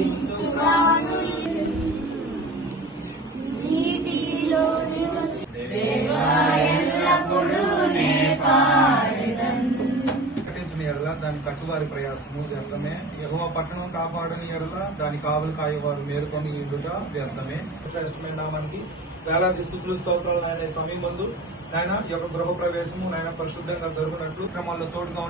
జీవించు ప్రాణులు నీటిలో దేవా ఎల్లప్పుడూ నే పాడెదన్. ప్రకటించిన ఎడల దాని కట్టువారి ప్రయాసము వ్యర్థమే. యెహోవా పట్టణం కాపాడని ఎడల దాని కావలు కాయవారు మేలుకొని ఇండుట వ్యర్థమే. శ్రేష్టమైన నామానికి వేలాది స్తుతులు స్తోత్రాలు నాయన. సమయం ముందు నాయన ఈ యొక్క గృహ ప్రవేశము నాయన పరిశుద్ధంగా జరుగునట్లు క్రమాల్లో తోడుగా